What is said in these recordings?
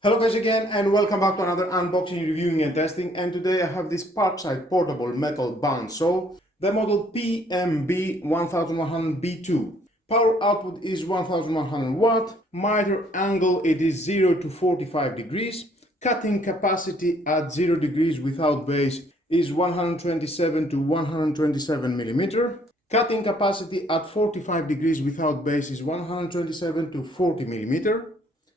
Hello guys again and welcome back to another unboxing, reviewing and testing, and today I have this Parkside portable metal bandsaw, the model PMB 1100B2. Power output is 1100 watt, miter angle it is 0 to 45 degrees, cutting capacity at 0 degrees without base is 127 to 127 millimeter. Cutting capacity at 45 degrees without base is 127 to 40 millimeter.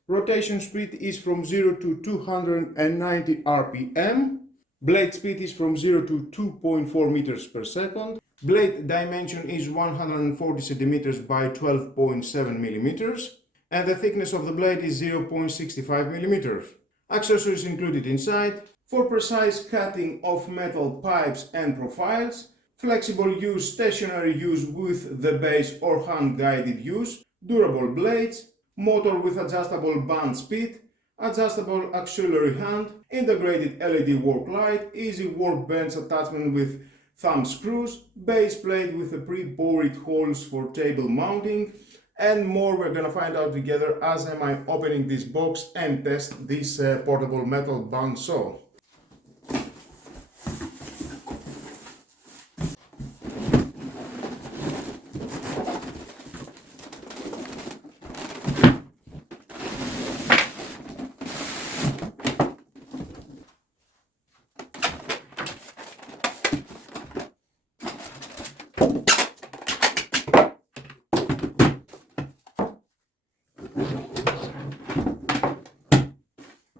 Rotation speed is from 0 to 290 rpm. Blade speed is from 0 to 2.4 meters per second. Blade dimension is 140 centimeters by 12.7 millimeters. And the thickness of the blade is 0.65 millimeters. Accessories included inside: for precise cutting of metal pipes and profiles, flexible use, stationary use with the base or hand-guided use, durable blades, motor with adjustable band speed, adjustable auxiliary hand, integrated LED work light, easy workbench attachment with thumb screws, base plate with the pre-bored holes for table mounting, and more. We're gonna find out together as I'm opening this box and test this portable metal bandsaw.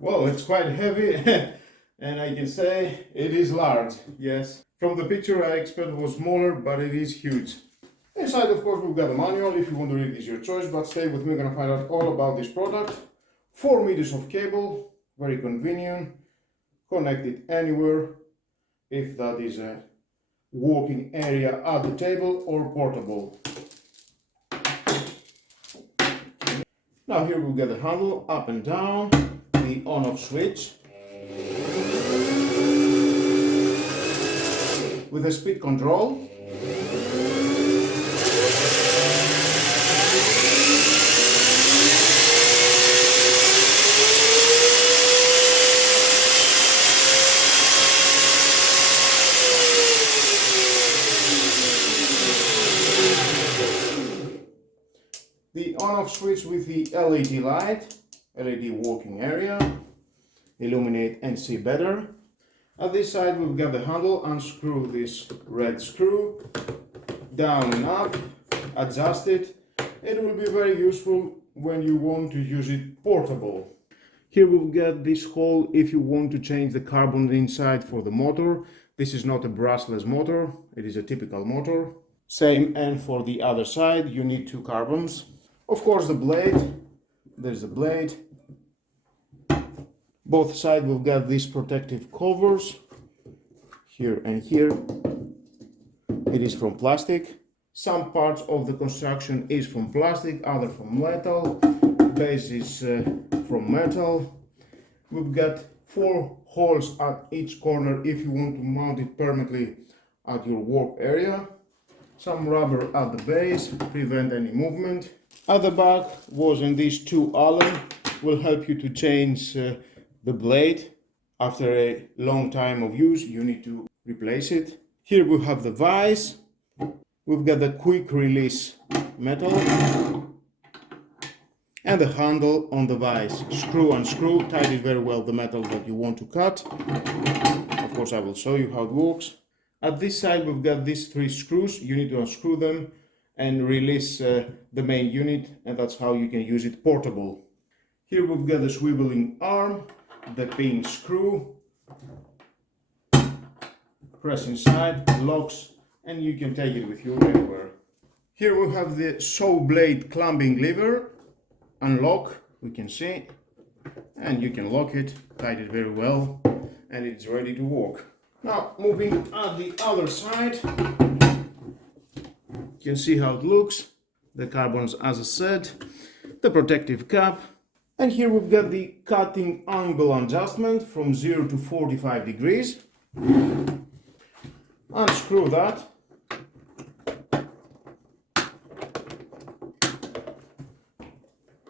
Well, it's quite heavy and I can say it is large, yes. From the picture I expected it was smaller, but it is huge. Inside, of course, we've got a manual. If you want to read, it's your choice, but stay with me, we're gonna find out all about this product. 4 meters of cable, very convenient, connected anywhere, if that is a working area at the table or portable. Now here we've got the handle up and down, the on-off switch with a speed control. The on-off switch with the LED light, LED working area, illuminate and see better. At this side we've got the handle. Unscrew this red screw, down and up, adjust it. It will be very useful when you want to use it portable. Here we've got this hole if you want to change the carbon inside for the motor. This is not a brushless motor, it is a typical motor. Same, and for the other side you need 2 carbons. Of course the blade, there's the blade. Both sides we've got these protective covers, here and here. It is from plastic. Some parts of the construction is from plastic, other from metal. Base is from metal. We've got 4 holes at each corner if you want to mount it permanently at your work area. Some rubber at the base, prevent any movement. At the back was in these 2 Allen, will help you to change the blade. After a long time of use, you need to replace it. Here we have the vise. We've got the quick release metal and the handle on the vise. Screw, unscrew, tighten very well the metal that you want to cut. Of course, I will show you how it works. At this side, we've got these 3 screws. You need to unscrew them and release the main unit, and that's how you can use it portable. Here we've got the swiveling arm, the pin screw. Press inside, locks, and you can take it with you anywhere. Here we have the saw blade clamping lever. Unlock, we can see, and you can lock it, tighten it very well, and it's ready to work. Now moving at the other side, you can see how it looks. The carbons, as I said, the protective cap, and here we've got the cutting angle adjustment from 0 to 45 degrees. Unscrew that.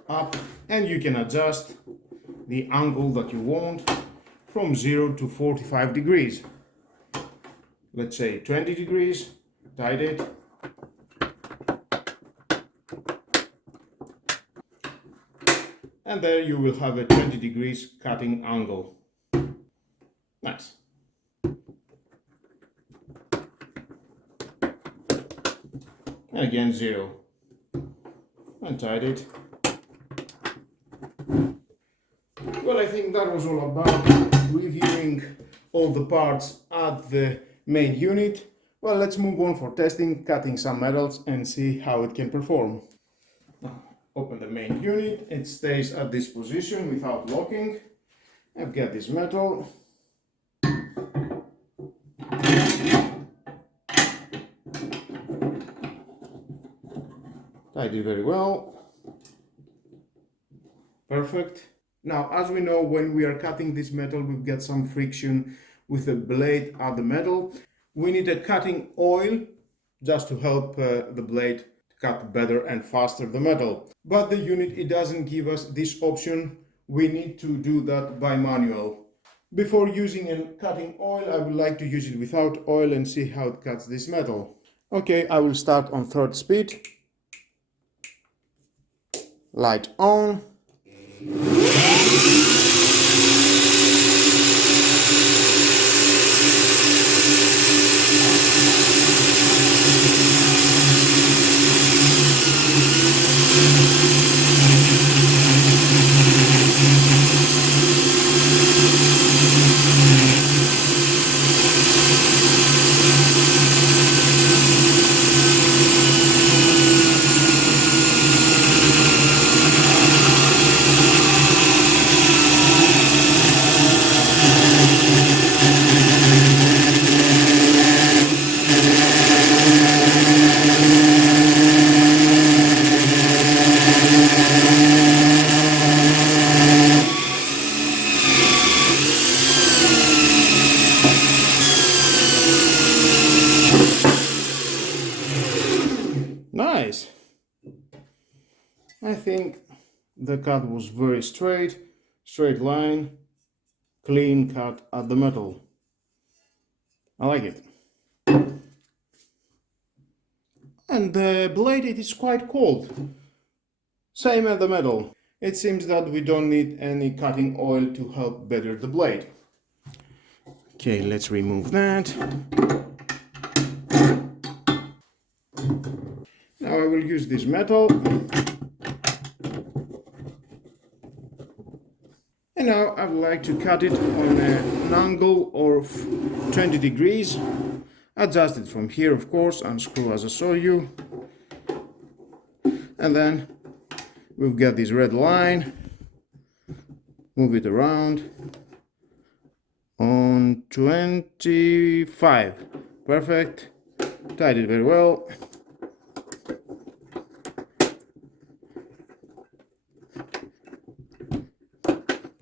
Up, and you can adjust the angle that you want from 0 to 45 degrees. Let's say 20 degrees, tight it. And there you will have a 20 degrees cutting angle. Nice. And again 0. And tight it. Well, I think that was all about reviewing all the parts at the main unit. Well, let's move on for testing, cutting some metals and see how it can perform. Now, open the main unit. It stays at this position without locking. I've got this metal. Tied it very well. Perfect. Now, as we know, when we are cutting this metal, we've got some friction with the blade at the metal. We need a cutting oil just to help the blade to cut better and faster the metal. But the unit, it doesn't give us this option. We need to do that by manual. Before using a cutting oil, I would like to use it without oil and see how it cuts this metal. Okay, I will start on 3rd speed. Light on. Nice. I think the cut was very straight line, clean cut at the metal. I like it. And the blade, it is quite cold. Same as the metal. It seems that we don't need any cutting oil to help better the blade. Okay, let's remove that. Now I will use this metal. And now I would like to cut it on an angle of 20 degrees. Adjust it from here, of course, unscrew as I show you. And then we've got this red line. Move it around on 25. Perfect. Tied it very well.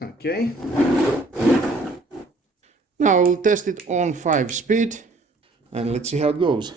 Okay. Now I'll test it on 5 speed and let's see how it goes.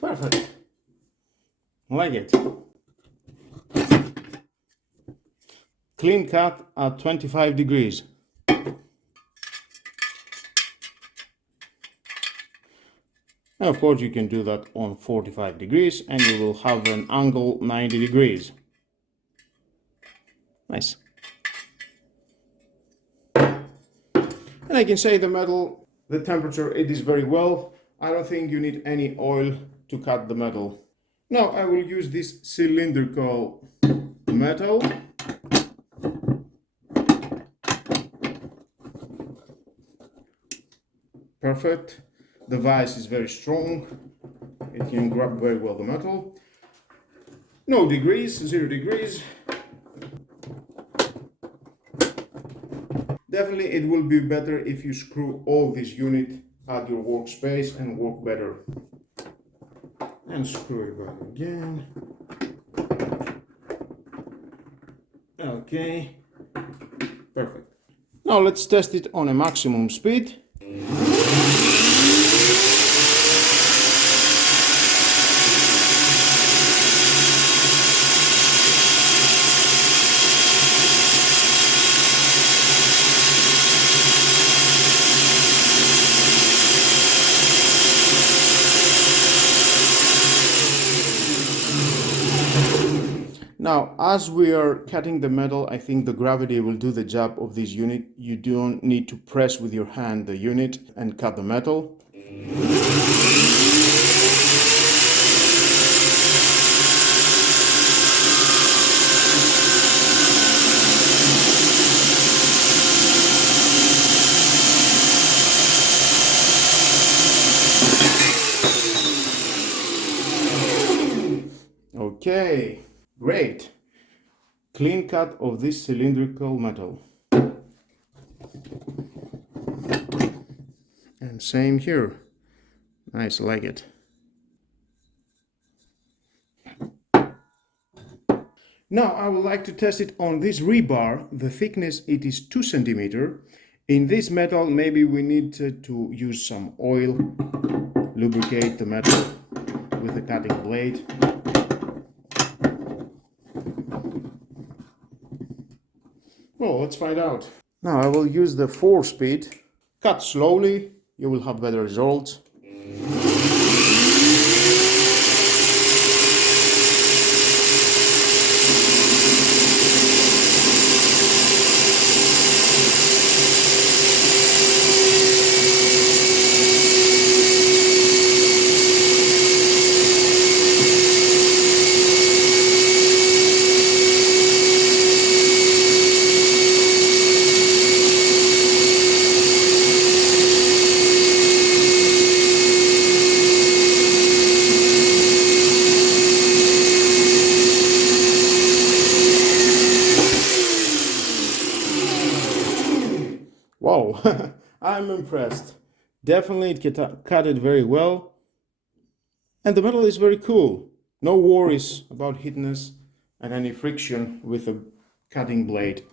Perfect. I like it. Clean cut at 25 degrees. And of course you can do that on 45 degrees and you will have an angle 90 degrees. Nice. And I can say the metal, the temperature, it is very well. I don't think you need any oil to cut the metal. Now I will use this cylindrical metal. Perfect. The vise is very strong. It can grab very well the metal. No degrees, 0 degrees. Definitely it will be better if you screw all this unit at your workspace and work better. And screw it back again. Okay, perfect. Now let's test it on a maximum speed. Now, as we are cutting the metal, I think the gravity will do the job of this unit. You don't need to press with your hand the unit and cut the metal. Okay. Great. Clean cut of this cylindrical metal. And same here. Nice, I like it. Now I would like to test it on this rebar. The thickness, it is 2 centimeters. In this metal, maybe we need to use some oil, lubricate the metal with a cutting blade. Well, let's find out. Now I will use the 4-speed. Cut slowly, you will have better results. Wow, I'm impressed. Definitely it cut it very well. And the metal is very cool. No worries about heatness and any friction with a cutting blade.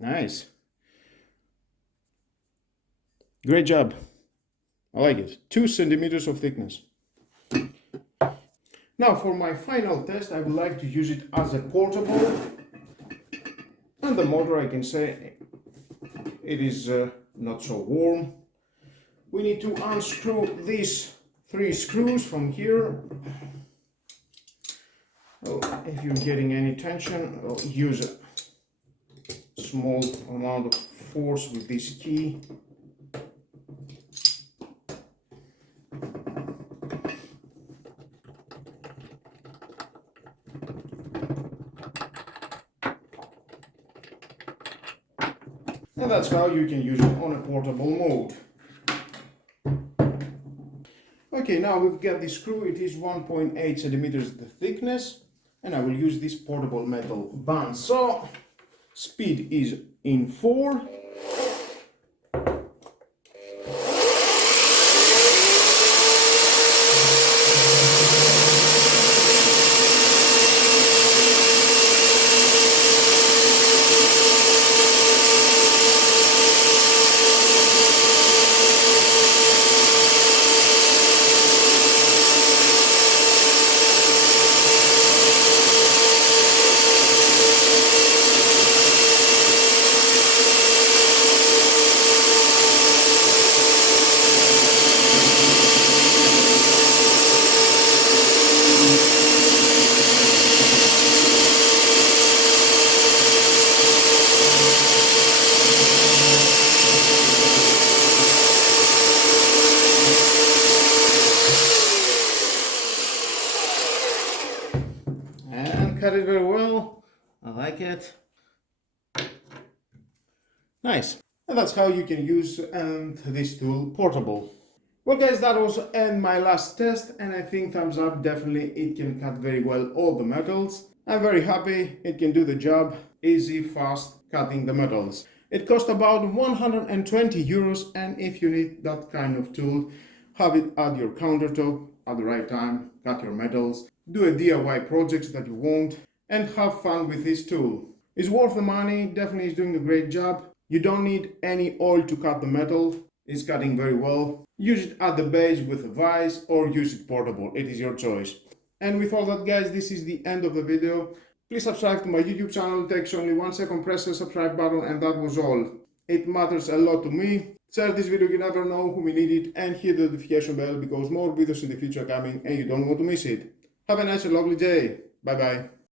Nice. Great job. I like it. 2 centimeters of thickness. Now for my final test, I would like to use it as a portable. And the motor, I can say, it is not so warm. We need to unscrew these 3 screws from here. Oh, if you're getting any tension, use a small amount of force with this key. And that's how you can use it on a portable mode. Okay, now we've got the screw. It is 1.8 centimeters the thickness, and I will use this portable metal bandsaw. Speed is in 4. can cut it very well. I like it. Nice. And that's how you can use this tool portable. Well guys, that was my last test, and I think thumbs up, definitely it can cut very well all the metals. I'm very happy, it can do the job, easy, fast cutting the metals. It cost about 120 euros, and if you need that kind of tool, have it at your countertop at the right time, cut your metals, do a DIY projects that you want, and have fun with this tool. It's worth the money, definitely is doing a great job. You don't need any oil to cut the metal, it's cutting very well. Use it at the base with a vise or use it portable, it is your choice. And with all that guys, this is the end of the video. Please subscribe to my YouTube channel, it takes only 1 second, press the subscribe button and that was all. It matters a lot to me. Share this video, you never know who will need it, and hit the notification bell because more videos in the future are coming and you don't want to miss it. Have a nice and lovely day. Bye bye.